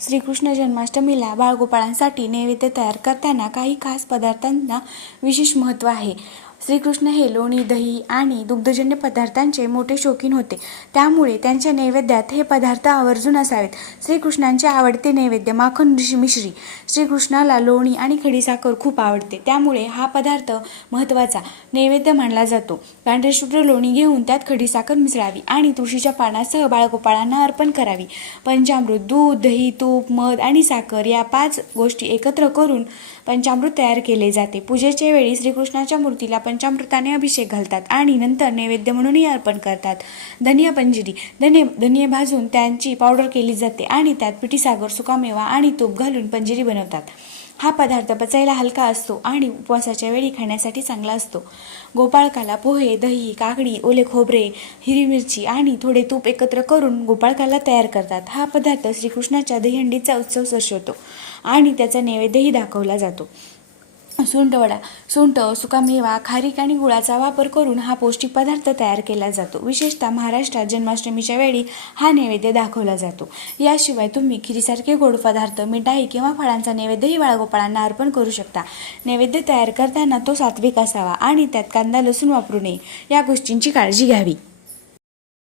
श्रीकृष्ण जन्माष्टमीला बाळगोपाळांसाठी नैवेद्य तयार करताना काही खास पदार्थांना विशेष महत्त्व आहे. श्रीकृष्ण हे लोणी दही आणि दुग्धजन्य पदार्थांचे मोठे शौकीन होते. त्यामुळे त्यांच्या नैवेद्यात हे पदार्थ आवर्जून असावेत. श्रीकृष्णांचे आवडते नैवेद्य माखन ऋषी मिश्री. श्रीकृष्णाला लोणी आणि खडीसाखर खूप आवडते. त्यामुळे हा पदार्थ महत्त्वाचा नैवेद्य मानला जातो. पांढरेशुभ्र लोणी घेऊन त्यात खडीसाखर मिसळावी आणि तुळशीच्या पानासह बाळगोपाळांना अर्पण करावी. पंचामृत दूध दही तूप मध आणि साखर या पाच गोष्टी एकत्र करून पंचामृत तयार केले जाते. पूजेच्या वेळी श्रीकृष्णाच्या मूर्तीला पंचामृताने अभिषेक घालतात आणि नंतर नैवेद्य म्हणूनही अर्पण करतात. धनिया पंजिरी. धने धनिये भाजून त्यांची पावडर केली जाते आणि त्यात पिठी सागर सुकामेवा आणि तूप घालून पंजिरी बनवतात. हा पदार्थ पचायला हलका असतो आणि उपवासाच्या वेळी खाण्यासाठी चांगला असतो. गोपाळकाला पोहे दही काकडी ओले खोबरे हिरवी मिरची आणि थोडे तूप एकत्र करून गोपाळकाला तयार करतात. हा पदार्थ श्रीकृष्णाच्या दहीहंडीचा उत्सव दर्शवतो आणि त्याचा नैवेद्यही दाखवला जातो. सुंटवडा सुंट सुकामेवा खारीक आणि गुळाचा वापर करून हा पौष्टिक पदार्थ तयार केला जातो. विशेषतः महाराष्ट्रात जन्माष्टमीच्या वेळी हा नैवेद्य दाखवला जातो. याशिवाय तुम्ही खिरीसारखे गोड पदार्थ मिठाई किंवा फळांचा नैवेद्यही बाळगोपाळांना अर्पण करू शकता. नैवेद्य तयार करताना तो सात्विक असावा आणि त्यात कांदा लसूण वापरू नये. या गोष्टींची काळजी घ्यावी.